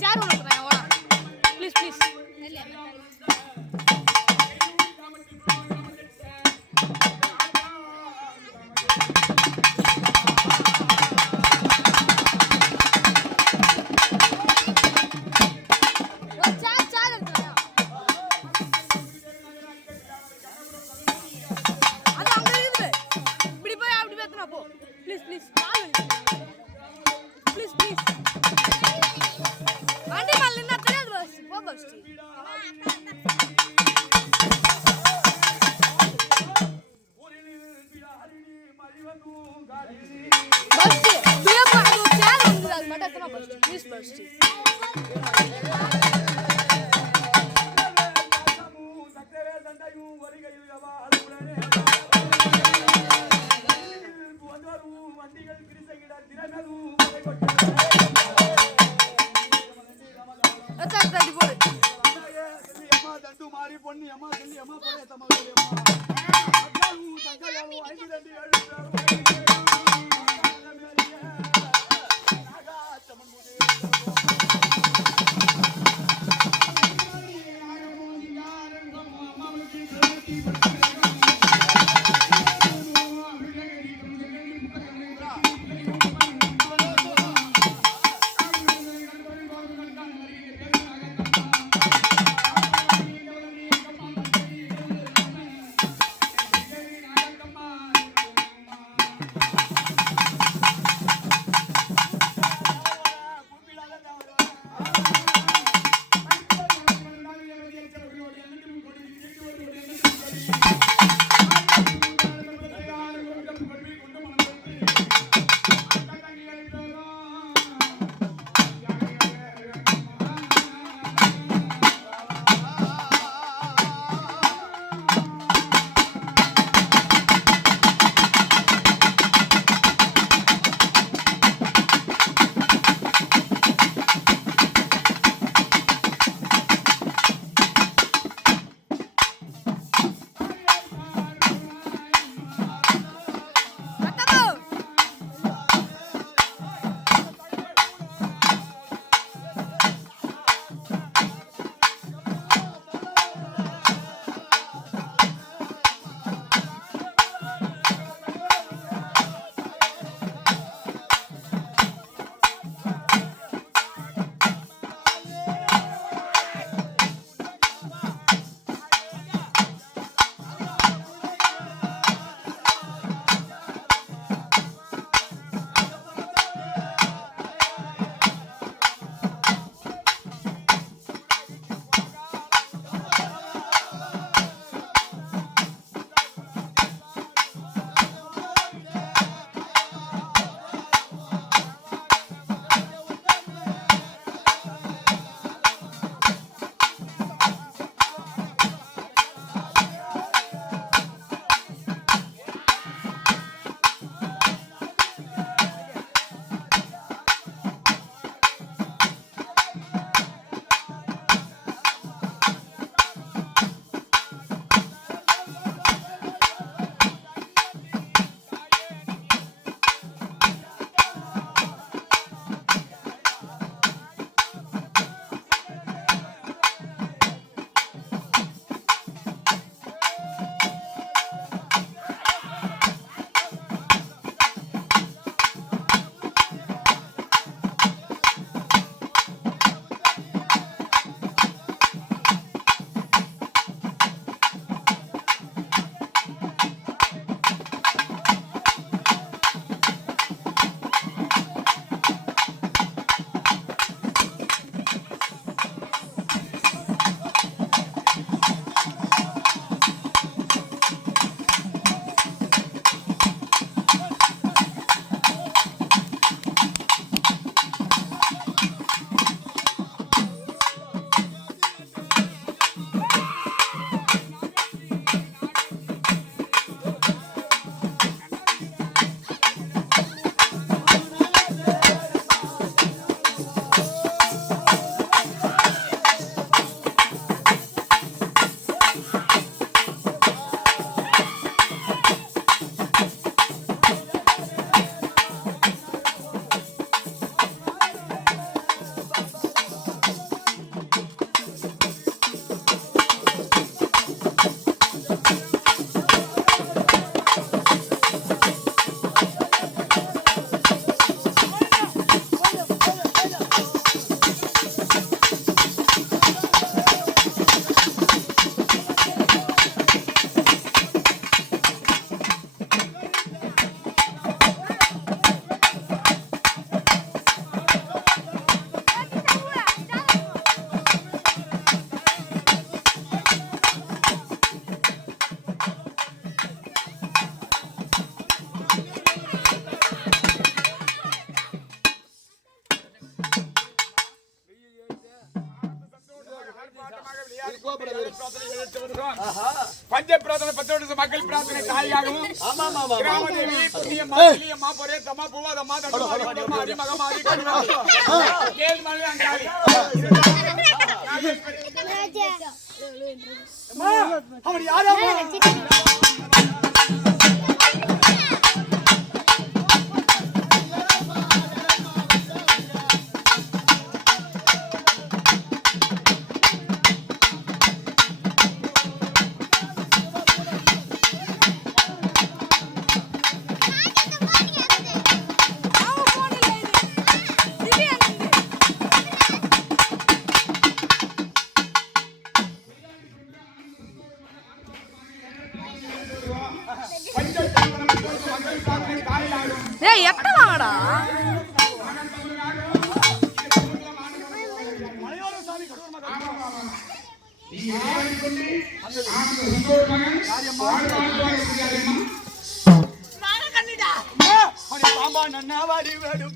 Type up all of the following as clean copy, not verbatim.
சேர் ஒன்று இருக்கிறேன் ஓடா please please please please please please வண்டி மேல நின்னா தெரியாது பஸ் போ பஸ் பஞ்ச பிரார்த்தனை 10 வருஷம் மக்கள் பிரார்த்தனை தாயாகவும் கிராமதேவி புண்ணிய மாபொரே தமா பூவாதம்மா தடுமாரி மகமாரி கேள் மலை அங்காளி அவர் யாரம்மா ஏய் எட்ட வாங்கடா பாம்பா நன்னா வாடி வேடு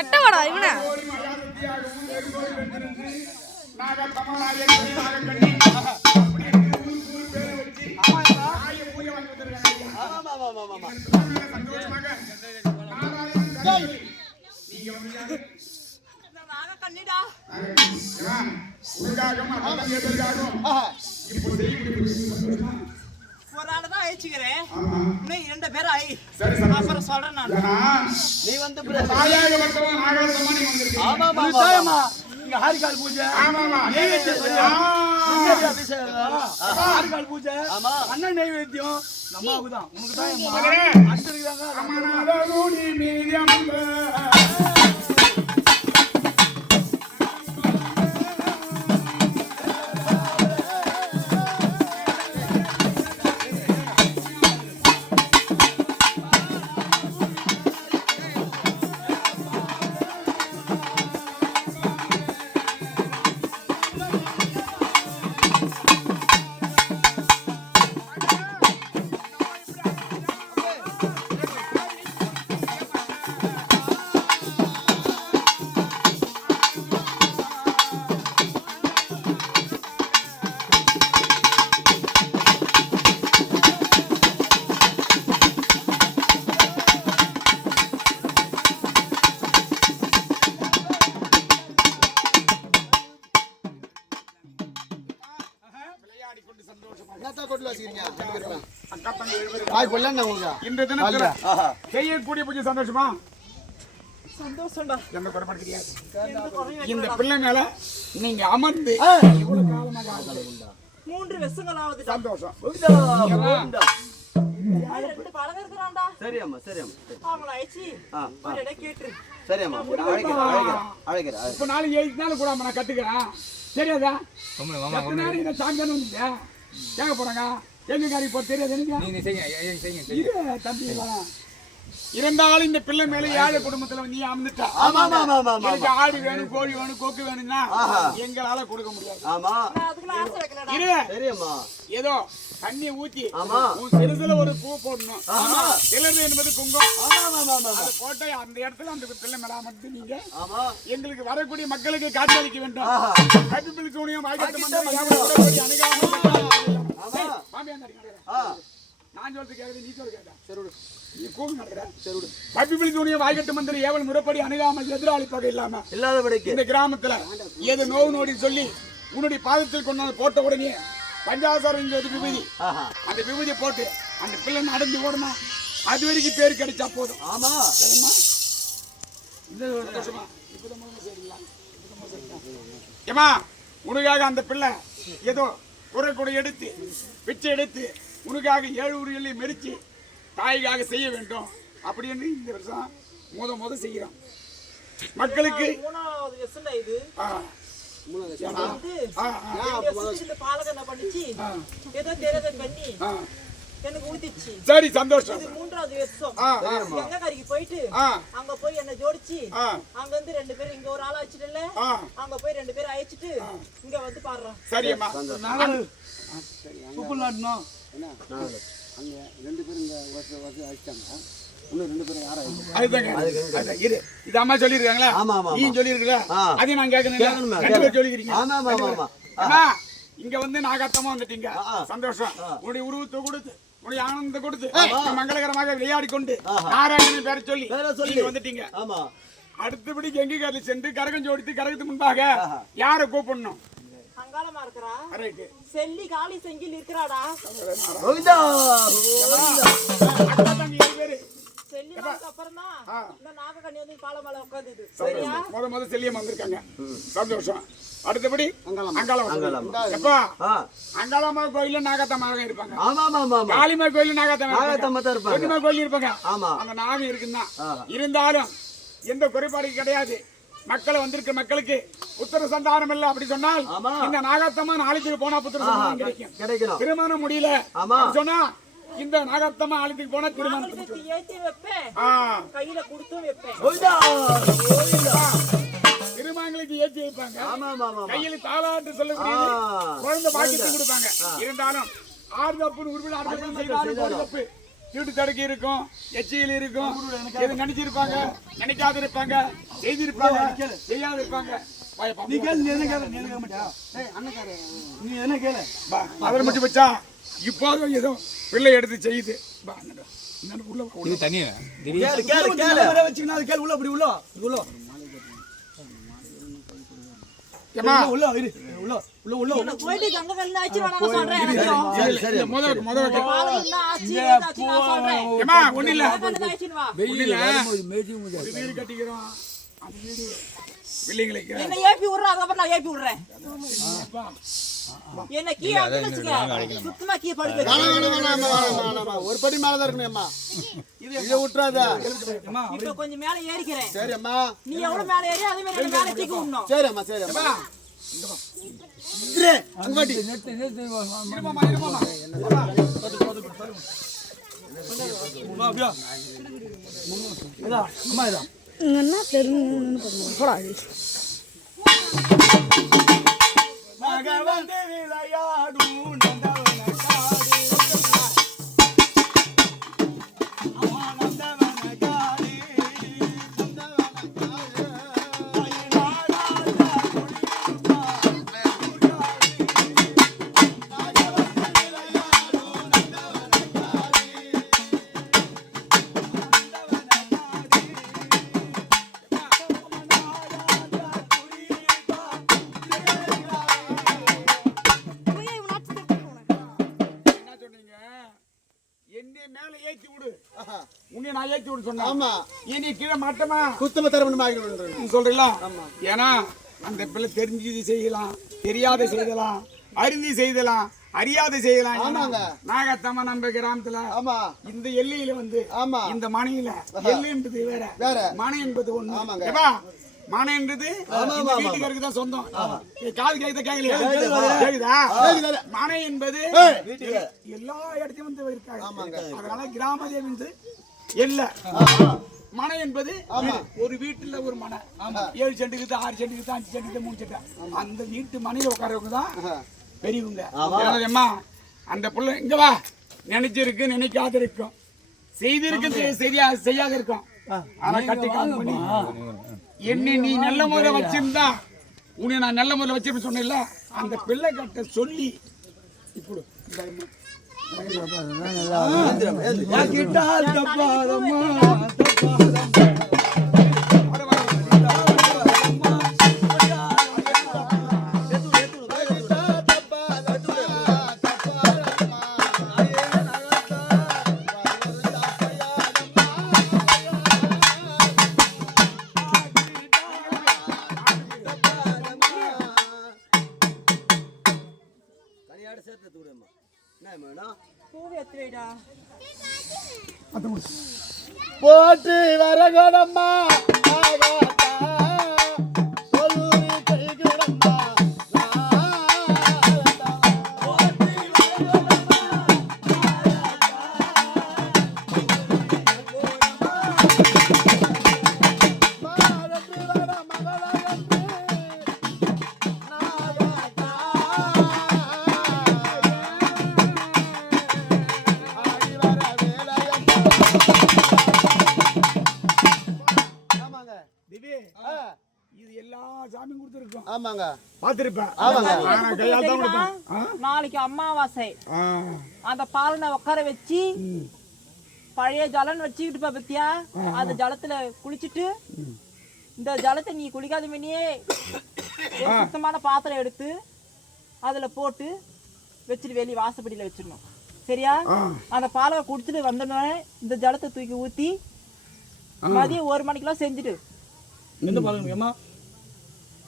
எட்ட வாடா இவன நீ வந்து ஹாரிகால் பூஜை ஹாரிகால் பூஜை அண்ணன் நைவேத்தியம் நம்மாவுக்கு தான் உனக்கு தான் இந்த தினத்துல செய்யக்கூடிய பூஜை சந்தோஷமா சந்தோஷம்டா எந்த குறைபாடு கிடையாது. இந்த பிள்ளை மேல நீங்க அமர்ந்து இவ்வளவு காலமாக 3 வருஷங்களாவது சந்தோஷம் சரி அம்மா சரி அம்மா சரி அம்மா அழைக்கிறேன் இப்ப நாளைக்கு 8 நாள் கூட நான் கத்துக்கிறேன் தெரியாதா இந்த சாயங்காலம் வந்துட்டு கேட்க போறாங்க எங்க காரி போ தெரியாது எனக்கு தம்பி இருந்தாலும் இந்த பிள்ளை மேல ஏழை குடும்பத்துல நீ அமர்ந்துட்டா எனக்கு ஆடு வேணும் கோழி வேணும் கொக்கு வேணும்னா எங்களால கொடுக்க முடியாது. ஏதோ தண்ணி ஊத்தி உன் சிறுசுல ஒரு பூ போடணும். சிலது என்பது குங்கம் போட்ட அந்த இடத்துல அந்த பிள்ளை மேல அமர்ந்து நீங்க எங்களுக்கு வரக்கூடிய மக்களுக்கு காட்சியளிக்க வேண்டும். நான் சொல்றது கேட்குது நீ சொல்ல கேட்டா நீ கூண்டு நடக்கிற பப்பிப்பிளி துணியை வாய்கட்டு மந்திரி ஏவல் முறைப்படி அணுகாமல் எதிராளி பகை இல்லாதபடிக்கு இந்த கிராமத்துல ஏதோ நோவு நோடி சொல்லி உன்னுடைய பாதத்தில் கொண்டாந்து போட்ட உடனே பஞ்சாசாரம் விபூதி அந்த விபூதியை போட்டு அந்த பிள்ளை நடந்து ஓடணும். அது வரைக்கும் பேர் கிடைச்சா போதும். ஆமா சரிம்மா சந்தோஷமா? இப்பதான் முதல்ல சரிங்களா? ஏமா உனக்காக அந்த பிள்ளை ஏதோ குறை எடுத்து பிச்சை எடுத்து உனக்காக 7 உரியலை மெரிச்சு தாய்க்காக செய்ய வேண்டும் அப்படின்னு இந்த வருஷம் முத செய்யறோம் மக்களுக்கு. சரி சந்தோஷம். மூன்றாவது வருஷம் எங்க கறிக்கு போயிட்டு அங்க போய் என்ன ஜோடிச்சு அங்க வந்து 2 பேரும் இங்க ஒரு ஆளா வச்சிட்டல அங்க போய் 2 பேரும் அழைச்சிட்டு இங்க வந்து பாடுறோம். சரியம்மா சூப்பர்லாட்னோம் அங்க 2 பேரும் இங்க வந்து அழைச்சாங்க. இன்னும் 2 பேரும் யாரா அதுதாங்க இரு இது அம்மா சொல்லிருக்காங்களா? ஆமா ஆமா நீ சொல்லிருக்கல அதை நான் கேட்கணும். 2 பேர் சொல்லிக்கிறீங்க. ஆமா ஆமா ஆமா அம்மா இங்க வந்து நாகாத்தமா வந்துட்டீங்க. சந்தோஷம். உங்களுடைய உருவத்தை கொடுத்து உங்களுடைய ஆனந்தத்தை கொடுத்து மங்களகரமாக விளையாடி கொண்டு நாராயணன் பேரை சொல்லி நீங்க வந்துட்டீங்க. ஆமா அடுத்தபடி கெங்கிகாரில் சென்று கரகம் ஜோடித்து கரகத்துக்கு முன்பாக யாரை கூப்பிடணும்? அங்காளமா இருக்கறா. ரைட். செல்லி காளி செங்கில் இருக்கறாடா. கோவிந்தா அக்கா 7 பேர். செல்லி வந்து அப்புறம் தான் இந்த நாகக்கண்ணி வந்து பாலமலை உட்கார்ந்துது. சரியா? முத செல்லியம் வந்திருக்காங்க. சந்தோஷம். அடுத்தபடி அங்காளம். எப்பா அங்காளம்மா கோயில்ல நாகத்தம்மா இருப்பாங்க. ஆமா ஆமா ஆமா காளிமா கோயில்ல நாகத்தம்மா தான் இருப்பாங்க. பொன்னிமா கோயில் இருப்பாங்க. ஆமா அந்த நாகம் இருக்குன்னா இருந்தாலும் எந்த குறைபாடு கிடையாது. மக்களை வந்திருக்க மக்களுக்கு புத்திர சந்தானம் இல்ல அப்படி சொன்னால் இந்த நாகத்தம்மா நாளைக்கு போனா புத்திர சந்தானம் கிடைக்கும். திருமணம் முடியல சொன்னா இந்த நாகத்தம்மா ஆலயத்துக்கு போனா திருமணம் ஏத்தி வைப்பேன். கையில கொடுத்தும் வைப்பேன். திருமணங்களுக்கு ஏற்றி வைப்பாங்க. கையில தாளாட்டு சொல்லக்கூடிய குழந்தை பாக்கியத்தை கொடுப்பாங்க. இருந்தாலும் 6 தப்புன்னு உறுப்பினர் செய்தாலும் தப்பு வீட்டு தடுக்கி இருக்கும், எச்சியில் இருக்கும், எது நினைச்சிருப்பாங்க, நினைக்காத இருப்பாங்க, செய்திருப்பாங்க, செய்யாது இருப்பாங்க. நீ கேளு, நீ என்ன கேளு, நீ என்ன கேட்க மாட்டியா? நீ என்ன கேளு, அதில் மட்டும் வச்சா இப்போதும் ஏதோ பிள்ளை எடுத்து செய்யுது. உள்ள தனியா வச்சுக்கணும். அது கேளு, உள்ள அப்படி உள்ள உள்ள உள்ள உள்ள உள்ள உள்ள உள்ள போயிட்டு கங்க கல்ல ஆச்சு வாடா சொல்றேன். சரி முதல்ல ஆச்சு ஆச்சு நான் சொல்றேன். ஏமா ஒண்ணு இல்ல வெயில்ல மேஜி வீடு கட்டிக்கிறோம். அது வீடு பிள்ளைங்களுக்கு என்ன ஏபி விடுற அத அப்புறம் நான் ஏபி விடுறேன். என்ன கீ அடிச்சுக்க சுத்தமா கீ படுக்க ஒரு படி மேல தான் இருக்கணும். அம்மா இத விட்டுறாத. இப்போ கொஞ்சம் மேல ஏறிக்கிறேன். சரி அம்மா நீ எவ்வளவு மேல ஏறி அதே மாதிரி மேல தூக்கி விடணும். சரி அம்மா சரி அம்மா இங்க வா இத்ரே அங்கடி நெட்டு இருமாமா இருமாமா வா அப்படியே இதா அம்மா இதா என்ன தெரியும்னு போடா. மகவந்தே விளையாடும் நந்தவன காடு அம்மா நந்தவன காடு நந்தவன காடு ஐநாடா குளிப்பா மகவந்தே விளையாடும் நந்தவன காடு மேல ஏத்தி விடு. உன்னை நான் ஏத்தி விடு சொன்னேன். ஆமா இனி கீழே மாட்டமா குத்தம தரணும் ஆகிடும் சொல்றீங்களா? ஏன்னா அந்த பிள்ளை தெரிஞ்சது செய்யலாம், தெரியாத செய்யலாம், அறிந்து செய்யலாம், அறியாத செய்யலாம். நாகத்தம்மா நம்ம கிராமத்துல இந்த எல்லையில வந்து இந்த மனையில எல்லை என்பது வேற, மனை என்பது ஒண்ணு. மனை என்றது வீட்டுக்காருக்கு தான் சொந்தம். காது கேக்குதா? மனை என்பது எல்லா இடத்தையும் வந்து இருக்காங்க. அதனால கிராம தேவி வந்து எல்லை. மனை என்பது ஒரு வீட்டுல ஒரு மனை 7 சென்ட்டுக்கு 6 சென்ட்டுக்கு 5 சென்ட்டுக்கு 3 சென்ட்டு அந்த வீட்டு மனையில உட்காரவங்க தான் பெரியவங்க. அம்மா அந்த பிள்ளை இங்க வா நினைச்சிருக்கு, நினைக்காத இருக்கும், செய்திருக்கு, செய்யாத இருக்கும். ஆனா கட்டி கால் பண்ணி என்ன நீ நல்ல முறை வச்சிருந்தா உன்னை நான் நல்ல முறை வச்சிருப்பேன் சொன்னேன்ல, அந்த பிள்ளை கட்ட சொல்லி இப்படி போட்டு வரகடம்மா ஆமாங்க பாத்திருப்பேன். நாளைக்கு அமாவாசை அந்த பாலனை உட்கார வச்சு பழைய ஜலம் வச்சுக்கிட்டு பத்தியா அந்த ஜலத்துல குளிச்சுட்டு இந்த ஜலத்தை நீ குளிக்காத மணியே சுத்தமான பாத்திரம் எடுத்து அதுல போட்டு வச்சுட்டு வெளியே வாசப்படியில வச்சிடணும். சரியா? அந்த பாலை குடிச்சிட்டு வந்தோடனே இந்த ஜலத்தை தூக்கி ஊத்தி மதியம் 1 மணிக்கெல்லாம் செஞ்சுட்டு எந்த பாலகனுக்கு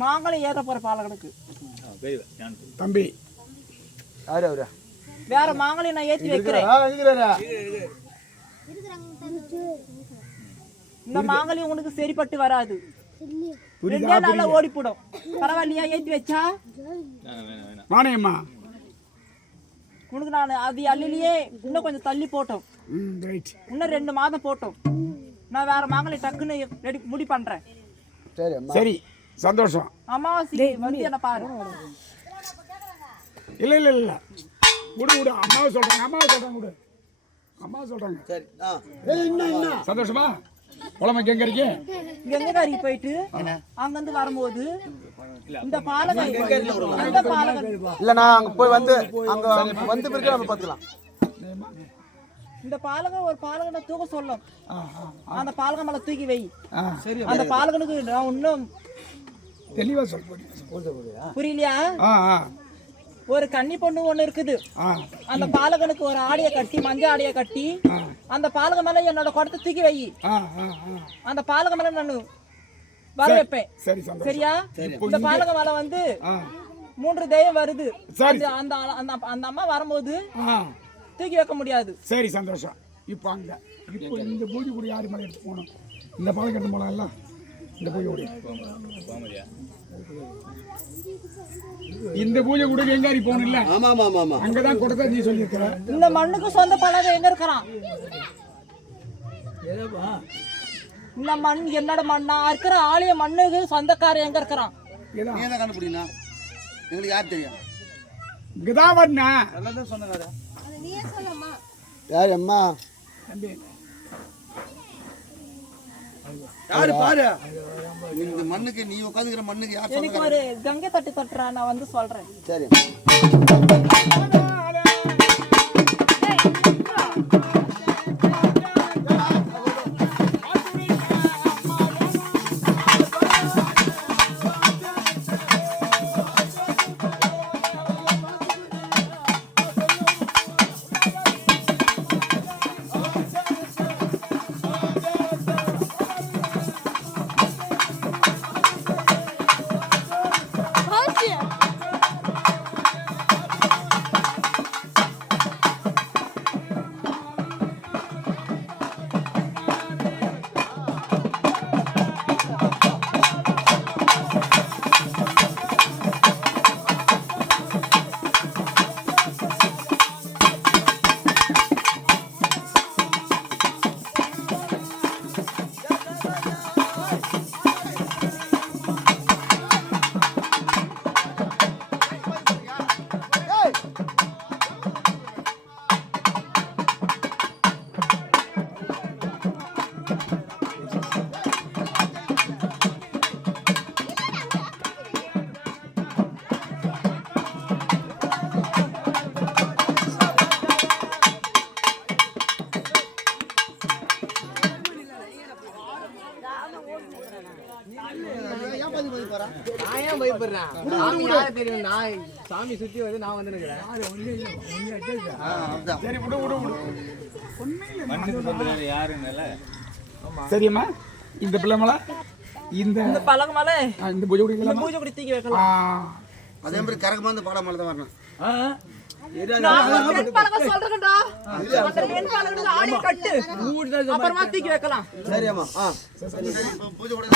மாங்கலம் ஏற போற பாலகனுக்கு தம்பி வேற மாங்கலையும் நான் ஏற்றி வைக்கிறேன். இந்த மாங்கலையும் உனக்கு சரிப்பட்டு வராது. 2 நாள்ல ஓடி போடும். பரவாயில்லையா? ஏற்றி வச்சா வாணியம்மா உனக்கு நான் அது அள்ளிலேயே இன்னும் கொஞ்சம் தள்ளி போட்டோம். இன்னும் 2 மாதம் போட்டோம். நான் வேற மாங்கலை டக்குன்னு ரெடி முடி பண்றேன். சரி, சந்தோஷம். அமாவாசை வந்து என்ன பாரு. இல்ல இல்ல இல்ல விடு விடு, அம்மாவை சொல்றாங்க, அம்மாவை சொல்றாங்க, விடு அம்மாவை சொல்றாங்க. சரி, சந்தோஷமா? குழம்புக்கு எங்க இருக்கு? கங்கைக்காரிக்கு போயிட்டு அங்கிருந்து வரும்போது இந்த பாலகை எந்த பாலகை இல்ல, நான் அங்க போய் வந்து அங்க வந்து பிறகு நம்ம பார்த்துக்கலாம். இந்த பாலகை ஒரு பாலகனை தூக்க சொல்லும். அந்த பாலகை மேல தூக்கி வை. அந்த பாலகனுக்கு நான் இன்னும் தெளிவா சொல்றேன். புரியலையா? ஒரு கன்னி பொண்ணு ஒண்ணு இருக்குது. அந்த பாலகனுக்கு ஒரு ஆடைய கட்டி, மஞ்சள் ஆடைய கட்டி அந்த பாலக மேல என்னோட குடத்தை தூக்கி வை. அந்த பாலக மேல நான் வர வைப்பேன். சரியா? இந்த பாலக மேல வந்து 3 தெய்வம் வருது. அந்த அந்த அம்மா வரும்போது தூக்கி வைக்க முடியாது. சரி, சந்தோஷம். இப்போ அங்க இப்போ இந்த பூஜை கூட யாரு மேலே எடுத்து போகணும்? இந்த பாலம் கட்டு போலாம் எல்லாம் இந்த பூஜை கூட இந்த பூஜை கூட எங்காரி போகணும் இல்ல? ஆமா ஆமா ஆமா, அங்கதான் கொடுத்தா நீ சொல்லியிருக்கிற. இந்த மண்ணுக்கு சொந்த பலகை எங்க இருக்கிறான்? இந்த மண் என்னோட மண்ணா இருக்கிற ஆலய மண்ணுக்கு சொந்தக்காரன் எங்க இருக்கிறான்? நீங்க தான் கண்டுபிடிங்க. எங்களுக்கு யார் தெரியும்? இங்கதான் வரனா எல்லாம் சொன்னாங்க. யார் அம்மா? யாரு பாரு, இந்த மண்ணுக்கு நீ உட்காந்துக்கிற மண்ணுக்கு யார்? எனக்கு ஒரு கங்கை தட்டு தட்டுறா, நான் வந்து சொல்றேன். சரி. சாமி சுத்தி வந்து நான் வந்து சரிம்மா. இந்த பிள்ளைமலை இந்த பலகை மேல இந்த பூஜை பூஜை கூட தூக்கி வைக்கலாம். அதே மாதிரி கரகமா வந்து பாடம் மேல தான் வரணும். நான் பெண் பழக சொல்றேன்டா. அந்த பெண் பழகுறது ஆணி கட்டு. அப்புறமா தூக்கி வைக்கலாம். சரி அம்மா. பூஜை கூட